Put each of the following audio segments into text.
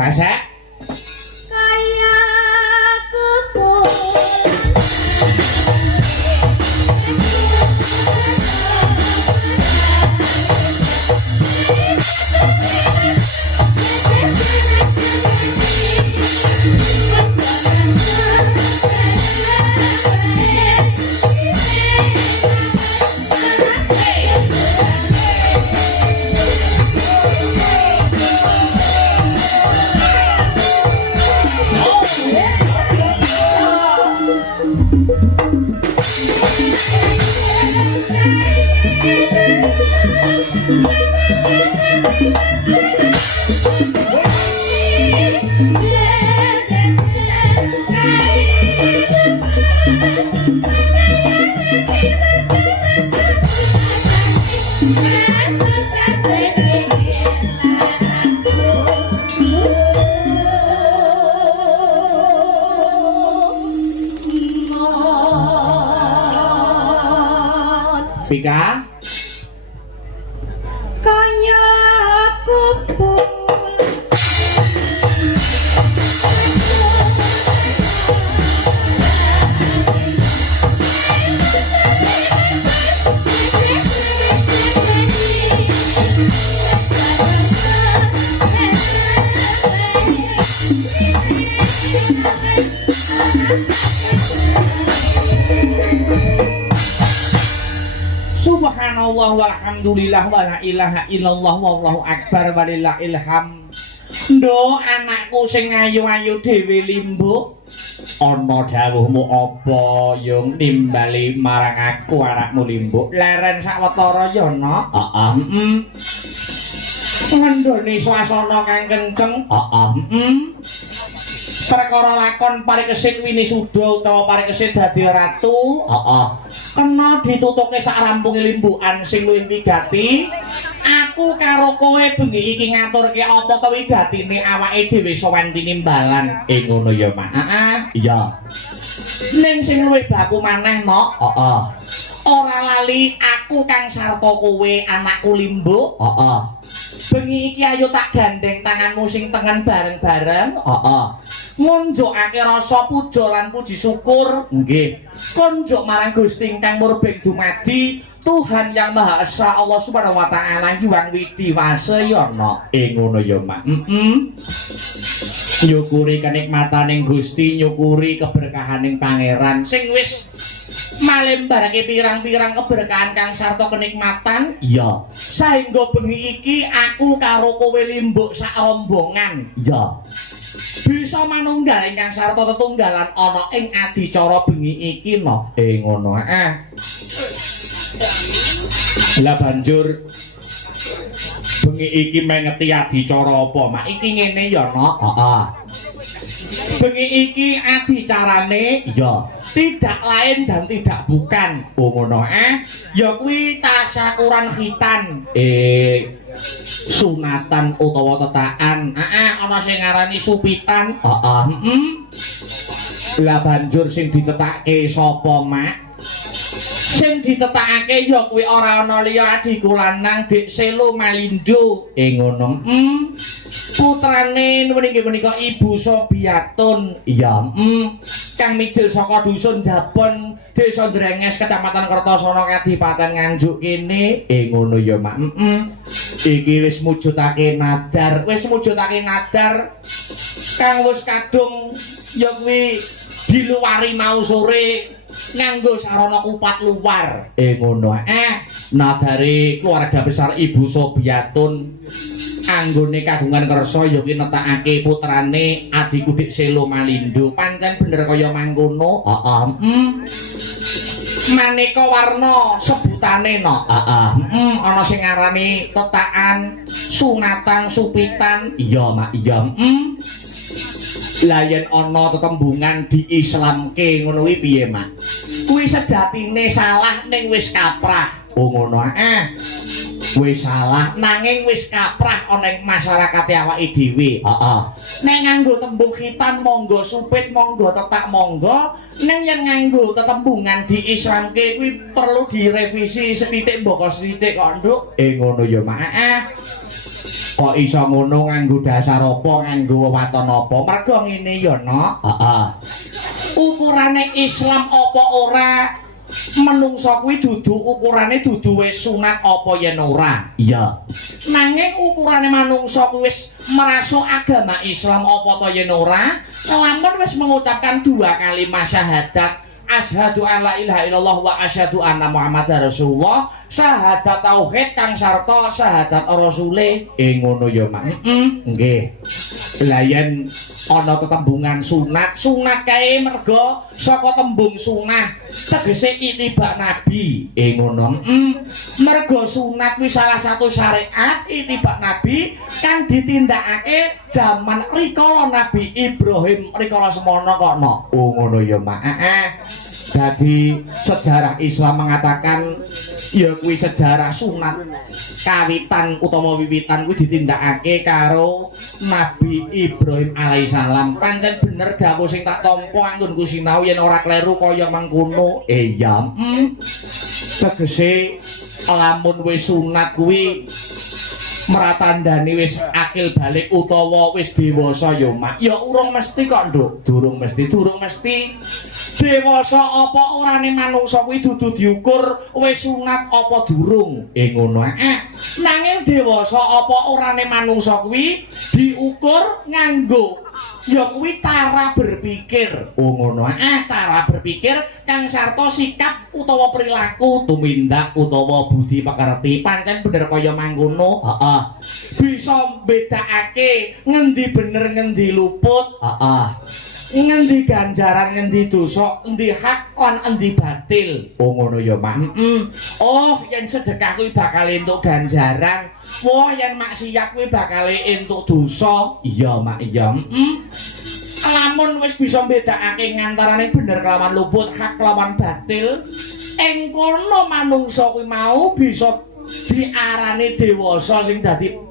Pesek kaya kepul Pika kaya kepul Subhanallah walhamdulillah wala ilaha illallah wallahu akbar walillahil hamd. Nduk anakku sing ayu-ayu dhewe Limbu. Ana dawuhmu apa yung nimbali marang aku anakmu Limbu? Leren sawetara ya ana? Heeh. Heeh. Ngandhani swasana kang kenceng? Heeh. Heeh. Perkara lakon parikesit winisuda utawa parikesit dadi ratu? Heeh. Kena ditutuke sak rampunge limbukan sing luwih wigati. Aku karo kowe bengi iki ngaturke apa to wigatine awake dhewe sowan tinimbalan. Ngono ya, Mak. Heeh. Iya. Ning sing luwih baku maneh, Nok. Heeh. Ora lali aku kang sarta kowe anakku Limbu. Heeh. Bengi iki ayo tak gandeng tanganmu sing tengen bareng-bareng. Heeh. Ngunjukake rasa puja lan puji syukur. Nggih. Konjuk marang Gusti ingkang murbeng dumadi, Tuhan yang Maha Esa Allah Subhanahu wa taala Hyang Widiwasa ya ana. Ngono ya, Mak. Heeh. Nyukuri kenikmataning Gusti, nyukuri keberkahaning Pangeran sing wis malembarake pirang-pirang keberkahan kang sarta kenikmatan. Iya. Saengga bengi iki aku karo kowe Limbuk sak rombongan. Iya. Bisa manunggal ingkang sarta tetunggalan ana ing adicara bengi iki no. Ngono Lah banjur bengi iki mengeti adicara apa, Mak? Iki ngene ya, Nok. Heeh. Bengi iki adicarane ya tidak lain dan tidak bukan. Ngono ya kuwi tasyakuran khitan. Sunatan utawa tetakan. Ana sing ngarani supitan. Heeh. Lah banjur sing ditetake sapa, Mak? Sing ditetakake ya kuwi ora ana liya adiku lanang Dik Selo Malindo. Ngono. Putrane niki menika Ibu Sobiatun. Iya, kang mijil saka dusun Jabon, Desa Drenges, Kecamatan Kertosana, Kadipaten Nganjuk kene. Ngono ya, Mak. Iki wis mujudake nadar, kang wis kadung ya kuwi diluwari mau sore nganggo sarana kupat luar. Ngono. Nadare keluarga besar Ibu Sobiatun anggone kagungan kersa ya ki netakake putrane adiku Dik Selo Malindo. Pancen bener kaya mangkono. Heeh. Maneka warna sebutane no. Heeh. Ana sing ngarani tetakan, sunatan, supitan. Iya, Mak. Iya. Lah yen ana tetembungan diislamke ngono kuwi piye, Mak? Kuwi sejatine salah ning wis kaprah. Ngono. Wis salah nanging wis kaprah ana ing masyarakat awake dhewe. Heeh. Nek nganggo tembung khitan monggo, supit monggo, tetak monggo. Ning yen nganggo tetembungan diislamke kuwi perlu direvisi setitik mboko setitik kok, Nduk. Ngono ya, Mak. Kok iso ngono nganggo dasar apa, nganggo wewaton apa? Mergo ngene ya, Nok. Heeh. Ukurane Islam apa ora? Menungso kuwi dudu ukurane dudu wis sunat apa yen ora. Iya. Nanging ukurane manungso kuwi wis merasuk agama Islam apa ta yen ora, lamun wis mengucapkan dua kalimat syahadat asyhadu an la ilaha illallah wa asyhadu anna muhammadar rasulullah, syahadat tauhid kang sarta syahadat rasule. Ngono ya, Mak. Nggih. Lah yen ana tetembungan sunat, sunat kae merga saka tembung sunah tegese itibak nabi. Ngono. Merga sunat kuwi salah satu syariat itibak nabi kang ditindakake jaman rikala Nabi Ibrahim rikala semono kok, Nok. Oh ngono ya, Mak. Jadi sejarah Islam mengatakan ya kuwi sejarah sunat kawitan utawa wiwitan kuwi ditindakake karo Nabi Ibrahim alaihissalam. Pancen bener dawuh sing tak tampa anggonku sinau yen ora kleru kaya mangkono. Iya. Tegese lamun wis sunat kuwi meratandani wis akil balik utawa wis dewasa ya, Mak. Ya urung mesti kok, Nduk. Durung mesti. Dewasa apa orane manungsa kuwi dudu diukur wis sunat apa durung. Ngono. Nanging dewasa apa orane manungsa kuwi diukur nganggo ya kuwi cara berpikir. Oh ngono. Cara berpikir kang sarta sikap utawa perilaku tumindak utawa budi pekerti pancen bener kaya mangkono. Heeh. Bisa bedakake ngendi bener ngendi luput. Heeh. Ngendi ganjaran ngendi dosa, endi hak lan endi batil. Oh ngono ya, Mak. Oh, yen sedekah kuwi bakal entuk ganjaran. Wah, yen maksiat kuwi bakal entuk dosa. Iya, Mak, iya. Lamun wis bisa mbedakake ngantarane bener kelawan luput, hak kelawan batil, ing kono manungsa kuwi mau bisa diarani dewasa sing dadi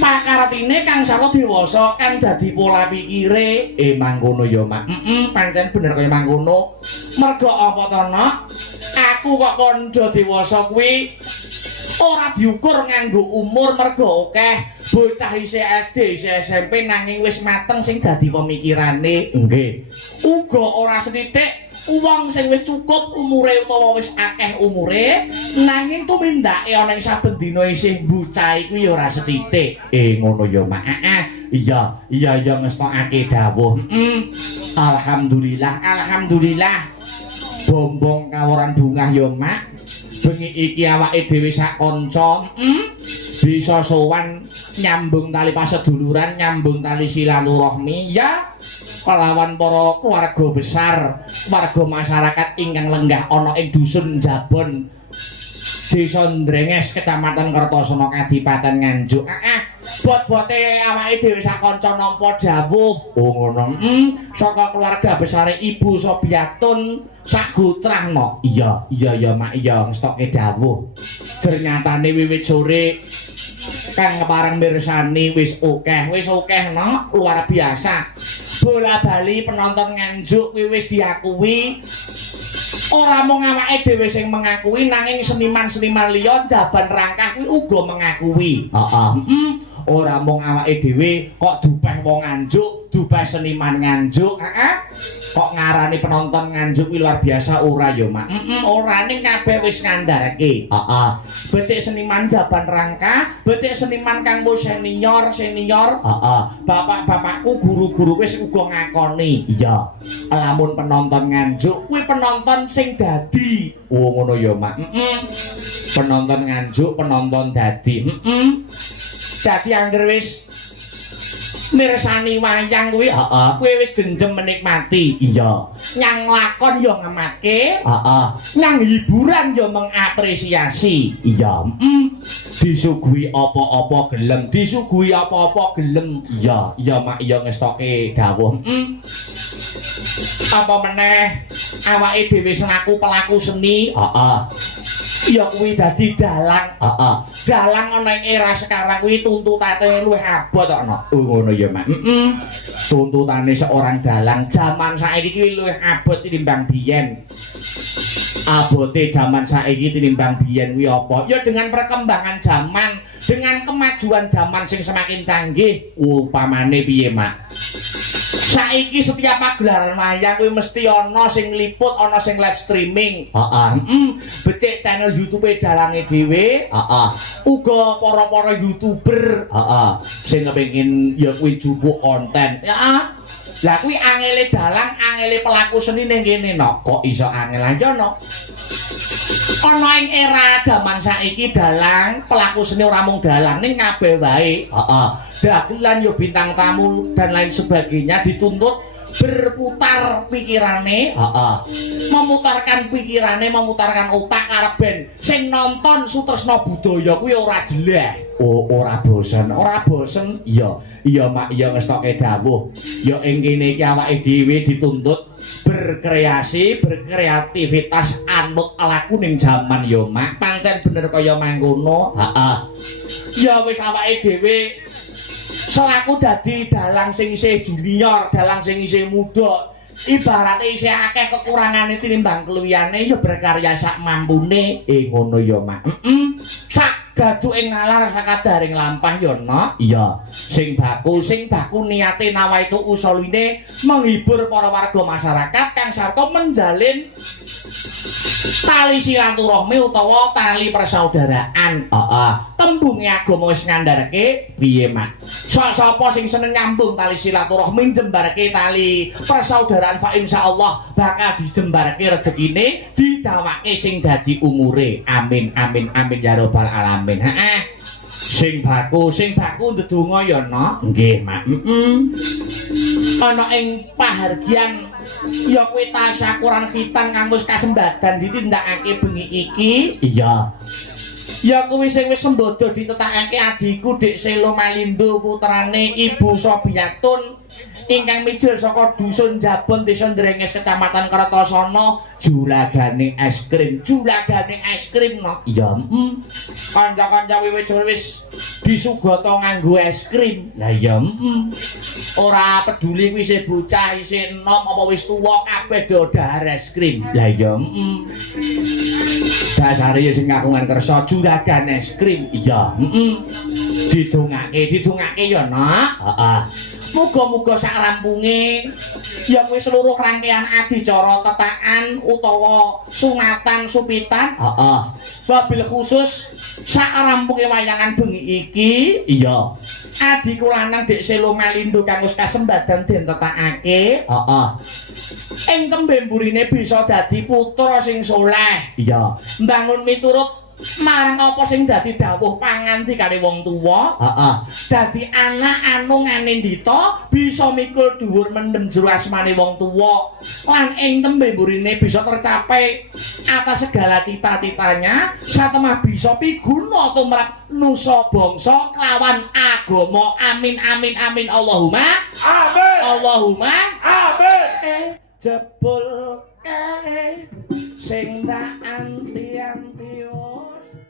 pakartine kang sarta dewasa kang dadi pola pikire. Mangkono ya, Mak. Pancen bener kaya mangkono. Merga apa to, Nok? Aku kok kandha dewasa kuwi ora diukur nganggo umur, merga akeh bocah isih SD, isih SMP nanging wis mateng sing dadi pemikirane. Nggih. Uga ora sethithik wong sing wis cukup umure utawa wis akeh umure nanging tumindake ana ing saben dina isih bocah iku ya ora sethithik. Ngono ya, Mak. Iya ngestokake dawuh. Alhamdulillah. Bombong kaworan bungah ya, Mak. Bengi iki awake dhewe sak kanca bisa sowan nyambung tali paseduluran, nyambung tali silaturahmi ya kelawan para keluarga besar, warga masyarakat ingkang lenggah ana ing dusun Jabon, Desa Ndrenges, Kecamatan Kertosana, Kadipaten Nganjuk. Bot-bote awake dhewe sak kanca nampa dawuh. Oh ngono. Saka keluarga besare Ibu Sobiatun Sagutrah, Nok. Iya, Mak, iya ngestokke dawuh. Ternyatane wiwit sore kang pareng mirsani wis akeh, Nok, luar biasa. Bola bali penonton Nganjuk kuwi wis diakui. Ora mung awake dhewe sing mengakui nanging seniman-seniman liya Jaban Rangkah kuwi uga mengakui. Ora mung awake dhewe kok dupeh wong Nganjuk, dupeh seniman Nganjuk. Kok ngarani penonton Nganjuk kuwi luar biasa ora ya, Mak. Ora ning kabeh wis ngandharake. Becik seniman Jaban Rangkah, becik seniman kang wis senior. Bapak-bapakku guru-guru wis uga ngakoni. Iya. Lamun penonton Nganjuk kuwi penonton sing dadi. Oh ngono ya, Mak. Penonton Nganjuk, penonton dadi. Dadi anggere wis mirsani wayang kuwi kuwi wis jenjem menikmati. Iya. Nyang lakon ya ngemake. Nyang hiburan ya mengapresiasi. Iya. Disuguhi apa-apa gelem, Iya, Mak, iya ngestoke dawuh. Apa meneh awake dhewe selaku pelaku seni, ya kuwi dadi dalang. Dalang ana ing era sekarang kuwi tuntutate luwih abot kok, Nok. Oh ngono ya, Mak. Tuntutane seorang dalang jaman saiki kuwi luwih abot tinimbang biyen. Abote jaman saiki tinimbang biyen kuwi apa? Ya dengan perkembangan zaman dengan kemajuan zaman sing semakin canggih upamane piye mak saiki setiap pagelaran wayang kuwi mesti ana sing ngliput ana sing live streaming becik channel YouTube dalange dhewe uga para-para YouTuber sing kepengin ya kuwi jupuk konten ya lah kuwi angele dalang angele pelaku seni ning kene no kok iso angel aja no ana ing era jaman saiki dalang pelaku seni ora mung dalang ning kabeh wae dagelan yo bintang tamu dan lain sebagainya dituntut berputar pikirane memutarkan pikirane memutarkan otak arep ben sing nonton sutresna budaya kuwi ora jeleh ora bosen iya mak iya ngestoke dawuh ya ing kene iki awake dhewe dituntut berkreasi berkreativitas anut laku ning jaman ya mak pancen bener kaya mangkono ya wis awake dhewe selaku dadi dalang sing isih junior, dalang sing isih muda, ibaratnya isih akeh kekurangane tinimbang keluyane ya berkarya sak mampune. Ngono ya, Mak. Sak gaduke ngalar sakadaring lampah ya, Nok. Iya. Sing baku niate nawaitu usuline menghibur para warga masyarakat kang sarta menjalin tali silaturahmi utawa tali persaudaraan. Tembunge agama wis ngandharke piye, Mak? Sapa sing seneng nyambung tali silaturahmi jembarke tali persaudaraan fa insyaallah bakal dijembarke rezekine didawake sing dadi umure. Amin amin amin ya rabbal alamin. Heeh. Sing baku ndedonga ya, Nok. Nggih, Mak. Ana ing pahargyan ya kuwi tasyakuran khitan kang wis kasembadan ditindakake bengi iki. Iya. Ya kuwi sing wis sembodo ditetakake adiku Dik Selo Malindo putrane Ibu Sobiatun ingkang mijil saka dusun Jabon Desa Ndrenges Kecamatan Kertasana juragane es krim no. Iya, kanca-kanca wiwit wis disugata nganggo es krim. Lah iya, ora peduli kuwi isih bocah, isih enom apa wis tuwa kabeh do dahar es krim. Lah iya, dasare ya sing kakungan kersa juragan es krim. Iya, didongake ya, Nak. Heeh. Muga-muga sak rampunge ya kuwi seluruh rangkaian adicara tetakan utawa sunatan supitan. Wabil khusus sak rampunge wayangan bengi iki iya adiku lanang Dik Selo Malindo kang wis kasembadan den tetakake. Ing tembe mburine bisa dadi putra sing saleh. Iya. Mbangun miturut marang apa sing dadi dawuh panganti kali wong tuwa. Dadi anak anu nganindita bisa mikul dhuwur mendem jero asmane wong tuwa lan ing tembe mburine bisa tercapai atas segala cita-citanya satemah bisa piguna tumrap nusa bangsa kelawan agama. Amin amin amin Allahumma amin Allahumma amin. Jebul kae sing tak anti-anti